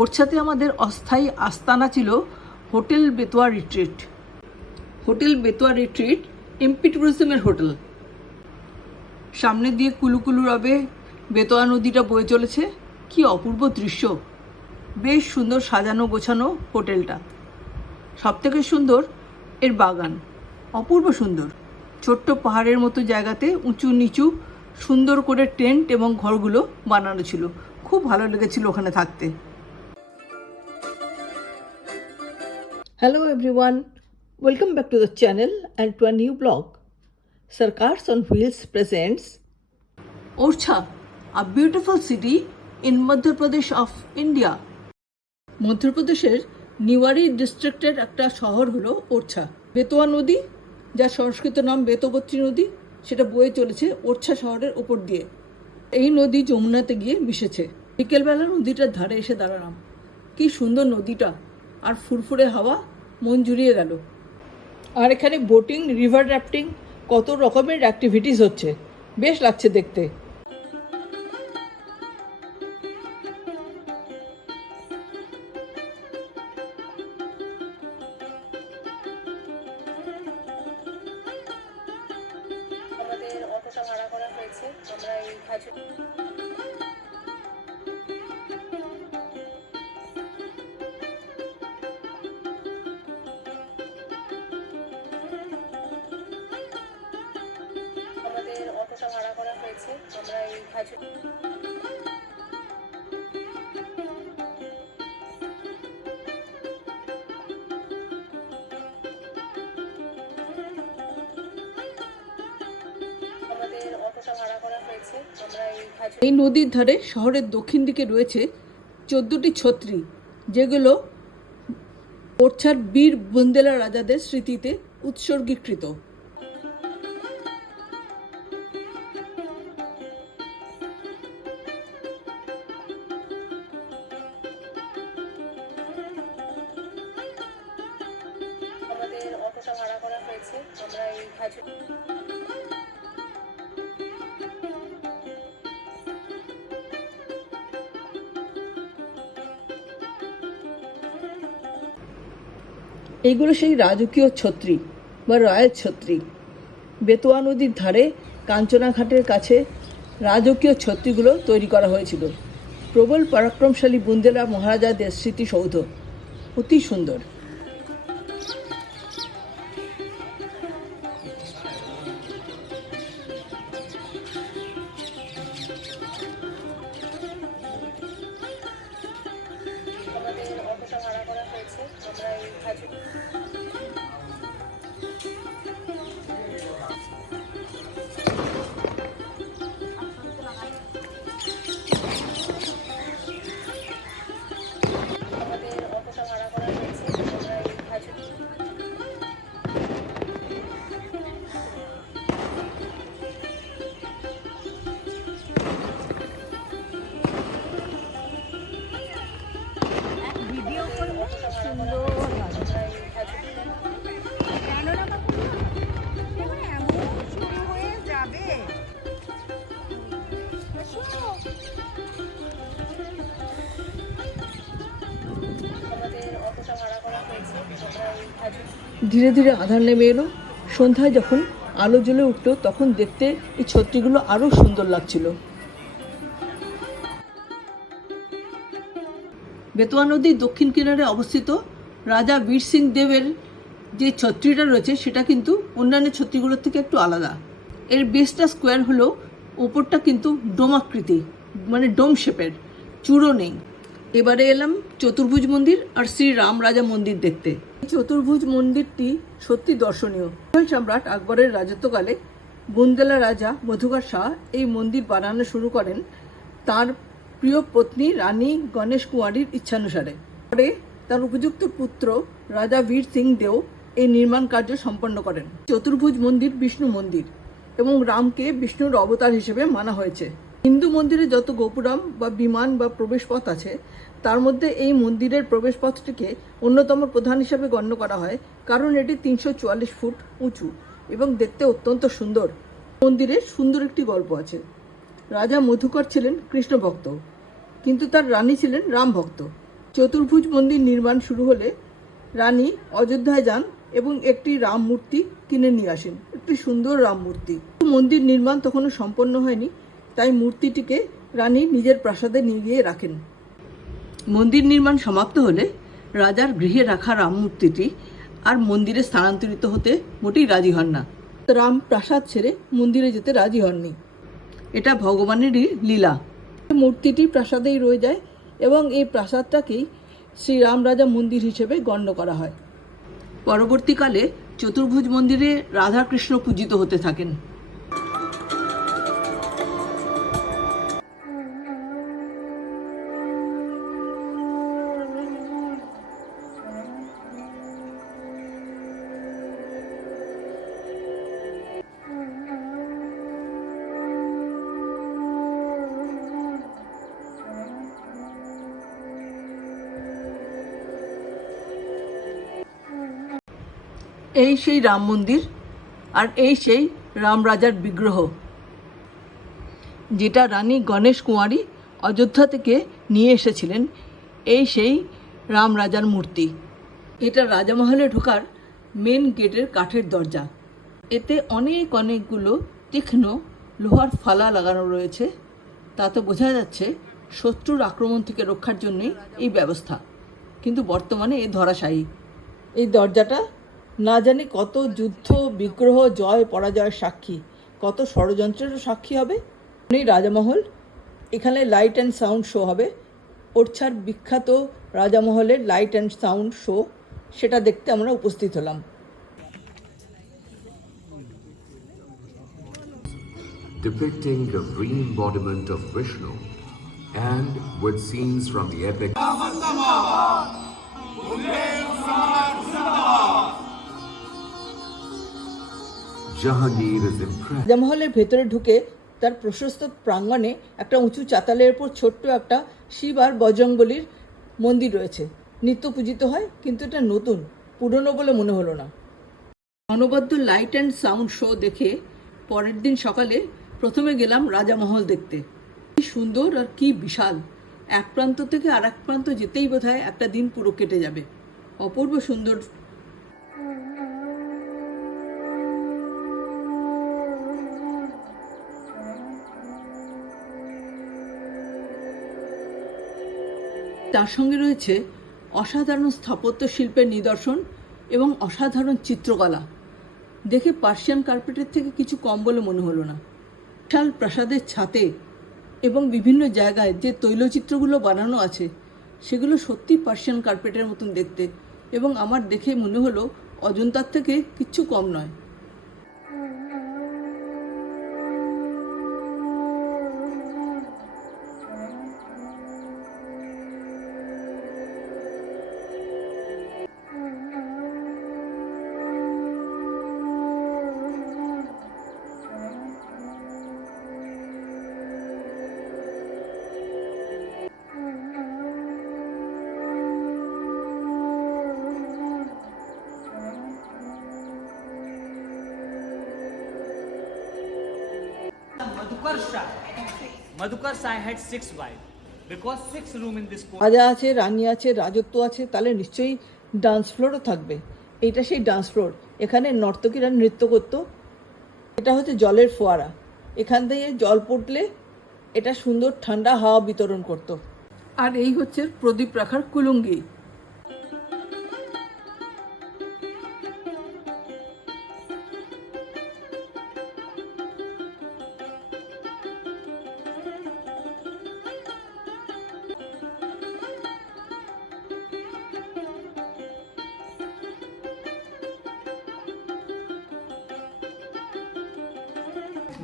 ওর সাথে আমাদের অস্থায়ী আস্তানা ছিল hotel Betwa retreat. Hotel Betwa retreat, MP ট্যুরিজমের hotel. সামনে দিয়ে কুলুকুলু রবে বেতোয়া নদীটা বয়ে চলেছে। কি অপূর্ব দৃশ্য। বেশ সুন্দর সাজানো গোছানো হোটেলটা। সবথেকে সুন্দর এর বাগান। অপূর্ব সুন্দর। ছোট্ট পাহাড়ের মতো জায়গাতে উঁচু নিচু সুন্দর করে টেন্ট এবং ঘরগুলো বানানো ছিল। খুব ভালো লেগেছিল ওখানে থাকতে। Hello everyone, welcome back to the channel and to a new blog. Sarkars on Wheels presents Orcha, a beautiful city in Madhya Pradesh of India. মধ্যপ্রদেশের নিওয়ারি ডিস্ট্রিক্টের একটা শহর হলো ওরছা বেতোয়া নদী যার সংস্কৃত নাম বেতবত্রী নদী সেটা বয়ে চলেছে ওরছা শহরের ওপর দিয়ে এই নদী যমুনাতে গিয়ে মিশেছে বিকেলবেলা নদীটার ধারে এসে দাঁড়ালাম কি সুন্দর নদীটা আর ফুরফুরে হাওয়া মন জুড়িয়ে গেল। আর এখানে বোটিং রিভার র্যাফটিং কত রকমের অ্যাক্টিভিটিস হচ্ছে। বেশ লাগছে দেখতে। এই নদীর ধারে শহরের দক্ষিণ দিকে রয়েছে চোদ্দটি ছত্রি, যেগুলো ওরছার বীর বুন্দেলা রাজাদের স্মৃতিতে উৎসর্গীকৃত। এইগুলো সেই রাজকীয় ছত্রী বা রয়্যাল ছত্রী। বেতোয়া নদীর ধারে কাঞ্চনাঘাটের কাছে রাজকীয় ছত্রীগুলো তৈরি করা হয়েছিল। প্রবল পরাক্রমশালী বুন্দেলা মহারাজাদের স্মৃতিসৌধ। অতি সুন্দর। আমরা এই ধীরে ধীরে আধার নেমে এলো। সন্ধ্যায় যখন আলো জ্বলে উঠল, তখন দেখতে এই ছত্রীগুলো আরও সুন্দর লাগছিল। বেতোয়া নদীর দক্ষিণ কিনারে অবস্থিত রাজা বীর সিং দেবের যে ছত্রীটা রয়েছে, সেটা কিন্তু অন্যান্য ছত্রীগুলোর থেকে একটু আলাদা। এর বেসটা স্কোয়ার হলো ওপরটা কিন্তু ডোমাকৃতি মানে ডোম শেপের, চূড়ো নেই। এবারে এলাম চতুর্ভুজ মন্দির আর শ্রী রাম রাজা মন্দির দেখতে। চতুর্ভুজ মন্দিরটি সত্যি দর্শনীয়। সম্রাট আকবরের রাজত্বকালে বুন্দেলা রাজা মধুকর শাহ এই মন্দির বানানো শুরু করেন তার প্রিয় পত্নী রানী গণেশ কুমারীর ইচ্ছানুসারে। পরে তার উপযুক্ত পুত্র রাজা বীর সিং দেও এই নির্মাণ কার্য সম্পন্ন করেন। চতুর্ভুজ মন্দির বিষ্ণু মন্দির এবং রামকে বিষ্ণুর অবতার হিসেবে মানা হয়েছে। হিন্দু মন্দিরে যত গোপুরাম বা বিমান বা প্রবেশপথ আছে, তার মধ্যে এই মন্দিরের প্রবেশপথটিকে অন্যতম প্রধান হিসেবে গণ্য করা হয়, কারণ এটি তিনশো চুয়াল্লিশ ফুট উঁচু এবং দেখতে অত্যন্ত সুন্দর। মন্দিরে সুন্দর একটি গল্প আছে। রাজা মধুকর ছিলেন কৃষ্ণ ভক্ত, কিন্তু তার রানী ছিলেন রাম ভক্ত। চতুর্ভুজ মন্দির নির্মাণ শুরু হলে রানী অযোধ্যায় যান এবং একটি রাম মূর্তি কিনে নিয়ে আসেন, একটি সুন্দর রাম মূর্তি। মন্দির নির্মাণ তখনও সম্পন্ন হয়নি তাই মূর্তিটিকে রানী নিজের প্রাসাদে নিয়ে গিয়ে রাখেন। মন্দির নির্মাণ সমাপ্ত হলে রাজার গৃহে রাখা রাম মূর্তিটি আর মন্দিরে স্থানান্তরিত হতে মোটেই রাজি হন না। রাম প্রাসাদ ছেড়ে মন্দিরে যেতে রাজি হননি। এটা ভগবানেরই লীলা। মূর্তিটি প্রাসাদেই রয়ে যায় এবং এই প্রাসাদটাকেই শ্রীরাম রাজা মন্দির হিসেবে গণ্য করা হয়। পরবর্তীকালে চতুর্ভুজ মন্দিরে রাধাকৃষ্ণ পূজিত হতে থাকেন। এই সেই রাম মন্দির আর এই সেই রাম রাজার বিগ্রহ, যেটা রানী গণেশ কুমারী অযোধ্যা থেকে নিয়ে এসেছিলেন। এই সেই রাম রাজার মূর্তি। এটা রাজামহলে ঢোকার মেন গেটের কাঠের দরজা। এতে অনেক অনেকগুলো তীক্ষ্ণ লোহার ফালা লাগানো রয়েছে। তাতে বোঝা যাচ্ছে শত্রুর আক্রমণ থেকে রক্ষার জন্যই এই ব্যবস্থা। কিন্তু বর্তমানে এ ধরাশায়ী। এই দরজাটা না জানি কত যুদ্ধ বিগ্রহ জয় পরাজয়ের সাক্ষী। কত ষড়যন্ত্রেরও সাক্ষী হবে? এই রাজামহল। এখানে লাইট অ্যান্ড সাউন্ড শো হবে। ওরছার বিখ্যাত রাজামহলের লাইট অ্যান্ড সাউন্ড শো সেটা দেখতে আমরা উপস্থিত হলাম। Depicting the re-embodiment of Vishnu and with scenes from the epic Is ভেতরে ঢুকে তার প্রশস্ত প্রাঙ্গণে একটা উঁচু চাতালের উপর ছোট্ট একটা শিব আর বজরংবলির মন্দির রয়েছে। নিত্য পূজিত হয়, কিন্তু এটা নতুন, পুরনো বলে মনে হলো না। অনবদ্য লাইট অ্যান্ড সাউন্ড শো দেখে পরের দিন সকালে প্রথমে গেলাম রাজামহল দেখতে। কি সুন্দর আর কি বিশাল। এক প্রান্ত থেকে আর এক প্রান্ত যেতেই বোধহয় একটা দিন পুরো কেটে যাবে। অপূর্ব সুন্দর তার সঙ্গে রয়েছে অসাধারণ স্থাপত্য শিল্পের নিদর্শন এবং অসাধারণ চিত্রকলা। দেখে পার্সিয়ান কার্পেটের থেকে কিছু কম বলে মনে হলো না। বিশাল প্রাসাদের ছাতে এবং বিভিন্ন জায়গায় যে তৈলচিত্রগুলো বানানো আছে, সেগুলো সত্যি পার্সিয়ান কার্পেটের মতন দেখতে এবং আমার দেখে মনে হলো অজন্তার থেকে কিচ্ছু কম নয়। রাজা আছে রানী আছে রাজত্ব আছে তাহলে নিশ্চয়ই ডান্স ফ্লোরও থাকবে এইটা সেই ডান্স ফ্লোর এখানে নর্তকীরা নৃত্য করত এটা হচ্ছে জলের ফোয়ারা এখান থেকে জল পড়লে এটা সুন্দর ঠান্ডা হাওয়া বিতরণ করত আর এই হচ্ছে প্রদীপ রাখার কুলুঙ্গি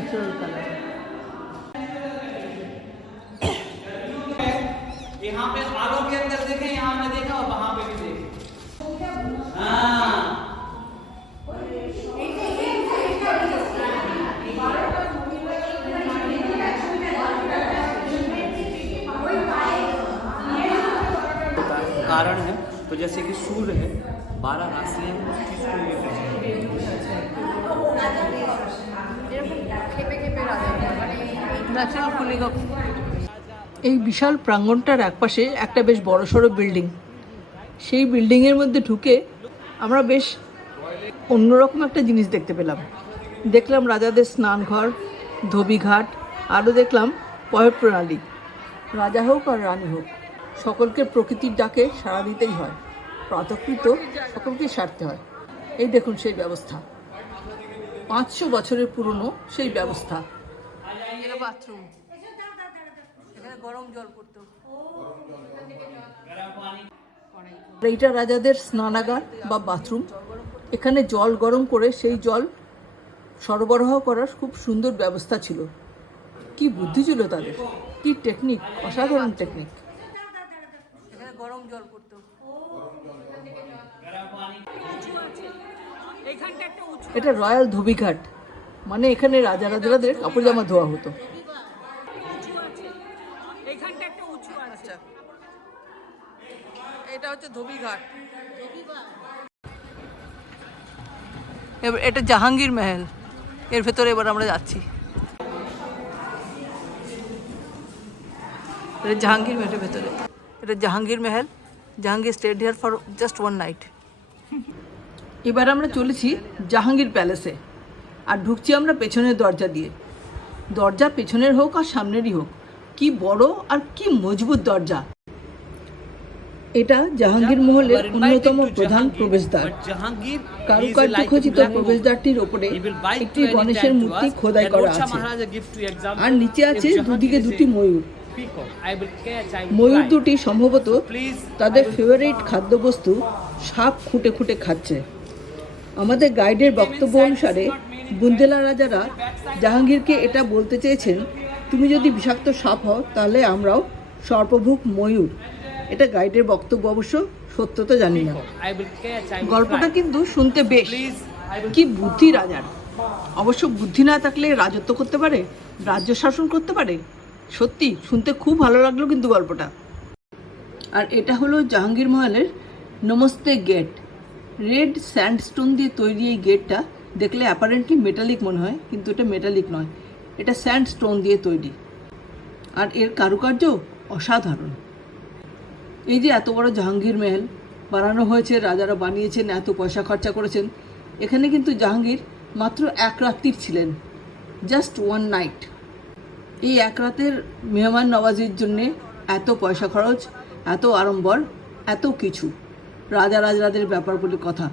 नेचुरल कलर यहाँ पे आलो के अंदर देखे, यहाँ पे देखा और वहाँ पे भी देखे। हाँ। कारण है तो जैसे कि सूर्य है, बारह राशियाँ हैं। এই বিশাল প্রাঙ্গণটার একপাশে একটা বেশ বড়সড় বিল্ডিং। সেই বিল্ডিংয়ের মধ্যে ঢুকে আমরা বেশ অন্যরকম একটা জিনিস দেখতে পেলাম। দেখলাম রাজাদের স্নানঘর, ধোবিঘাট, আরও দেখলাম পয় প্রণালী। রাজা হোক আর রানী হোক, সকলকে প্রকৃতির ডাকে সাড়া দিতেই হয়। প্রাতকৃত সকলকে সারতে হয়। এই দেখুন সেই ব্যবস্থা। পাঁচশো বছরের পুরনো সেই ব্যবস্থা। বাথরুম এখানে গরম জল পড়তো। এইটা রাজাদের স্নানাগার বা বাথরুম। এখানে জল গরম করে সেই জল সরবরাহ করার খুব সুন্দর ব্যবস্থা ছিল। কি বুদ্ধি ছিল তাদের। কি টেকনিক অসাধারণ টেকনিক এখানে গরম জল পড়তো। এটা রয়্যাল ধোবিঘাট। মানে এখানে রাজা রাজাদের কাপড় জামা ধোয়া হতো। আচ্ছা। এটা হচ্ছে ধোবিঘাট। এবার এটা জাহাঙ্গীর মহল। এর ভেতরে এবার আমরা যাচ্ছি। এটা জাহাঙ্গীর মহলের ভেতরে। এটা Jahangir Mahal. Jahangir stayed here for just one night এবার আমরা চলেছি জাহাঙ্গীর প্যালেসে আর ঢুকছি আমরা পেছনের দরজা দিয়ে। দরজা পেছনের হোক আর সামনেরই হোক কি বড় আর কি মজবুত দরজা। এটা জাহাঙ্গীর মহলের অন্যতম প্রধান প্রবেশদ্বার। কারুকার্যখচিত প্রবেশদ্বারটির ওপরে একটি গণেশের মূর্তি খোদাই করা আছে। আর নিচে আছে দুদিকে দুটি ময়ূর। ময়ূর দুটি সম্ভবত তাদের ফেভারিট খাদ্যবস্তু সাপ খুঁটে খুঁটে খাচ্ছে। আমাদের গাইডের বক্তব্য অনুসারে বুন্দেলা রাজারা জাহাঙ্গীরকে এটা বলতে চেয়েছেন তুমি যদি বিষাক্ত সাপ হও তাহলে আমরাও সর্পভুক ময়ূর। এটা গাইডের বক্তব্য অবশ্য সত্যতা জানি না। গল্পটা কিন্তু শুনতে বেশ। কি বুদ্ধি রাজার। অবশ্য বুদ্ধি না থাকলে রাজত্ব করতে পারে? রাজ্য শাসন করতে পারে? সত্যি শুনতে খুব ভালো লাগল কিন্তু গল্পটা। আর এটা হলো জাহাঙ্গীর মহলের নমস্তে গেট। রেড স্যান্ডস্টোন দিয়ে তৈরি এই গেটটা দেখলে অ্যাপারেন্টলি মেটালিক মনে হয়, কিন্তু এটা মেটালিক নয়। এটা স্যান্ড স্টোন দিয়ে তৈরি। আর এর কারুকার্য অসাধারণ। এই যে এত বড় জাহাঙ্গীর মহল, বানানো হয়েছে, রাজারা বানিয়েছেন, এত পয়সা খরচা করেছেন, এখানে কিন্তু জাহাঙ্গীর মাত্র এক রাত্রির ছিলেন। জাস্ট ওয়ান নাইট এই এক রাতের মেহমান নওয়াজির জন্যে এত পয়সা খরচ, এত আড়ম্বর, এত কিছু। রাজা রাজরাদের ব্যাপার বলে কথা।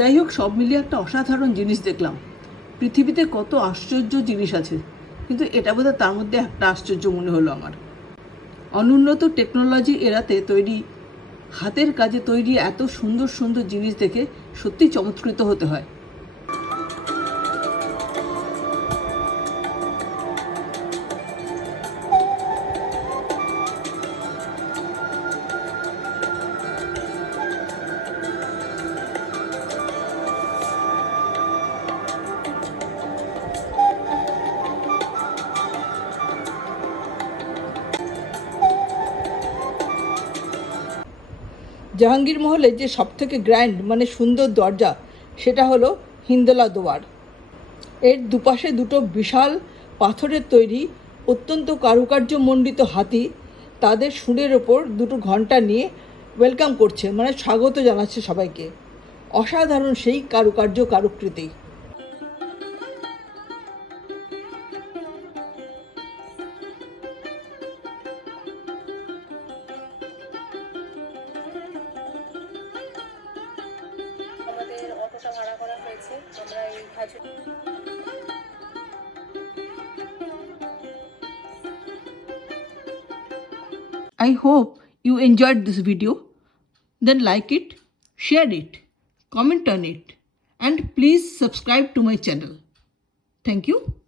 যাই হোক, সব মিলিয়ে একটা অসাধারণ জিনিস দেখলাম। পৃথিবীতে কত আশ্চর্য জিনিস আছে, কিন্তু এটা বোধহয় তার মধ্যে একটা আশ্চর্য মনে হলো আমার। অনুন্নত টেকনোলজি এরাতে তৈরি, হাতের কাজে তৈরি এত সুন্দর সুন্দর জিনিস দেখে সত্যি চমৎকৃত হতে হয়। জাহাঙ্গীর মহলে যে সবথেকে গ্র্যান্ড মানে সুন্দর দরজা, সেটা হলো হিন্দলা দোয়ার। এর দুপাশে দুটো বিশাল পাথরের তৈরি, অত্যন্ত কারুকার্য মণ্ডিত হাতি, তাদের সুরের ওপর দুটো ঘণ্টা নিয়ে ওয়েলকাম করছে মানে স্বাগত জানাচ্ছে সবাইকে। অসাধারণ সেই কারুকার্য, কারুকৃতি। I hope you enjoyed this video. Then like it, share it, comment on it and please subscribe to my channel. Thank you.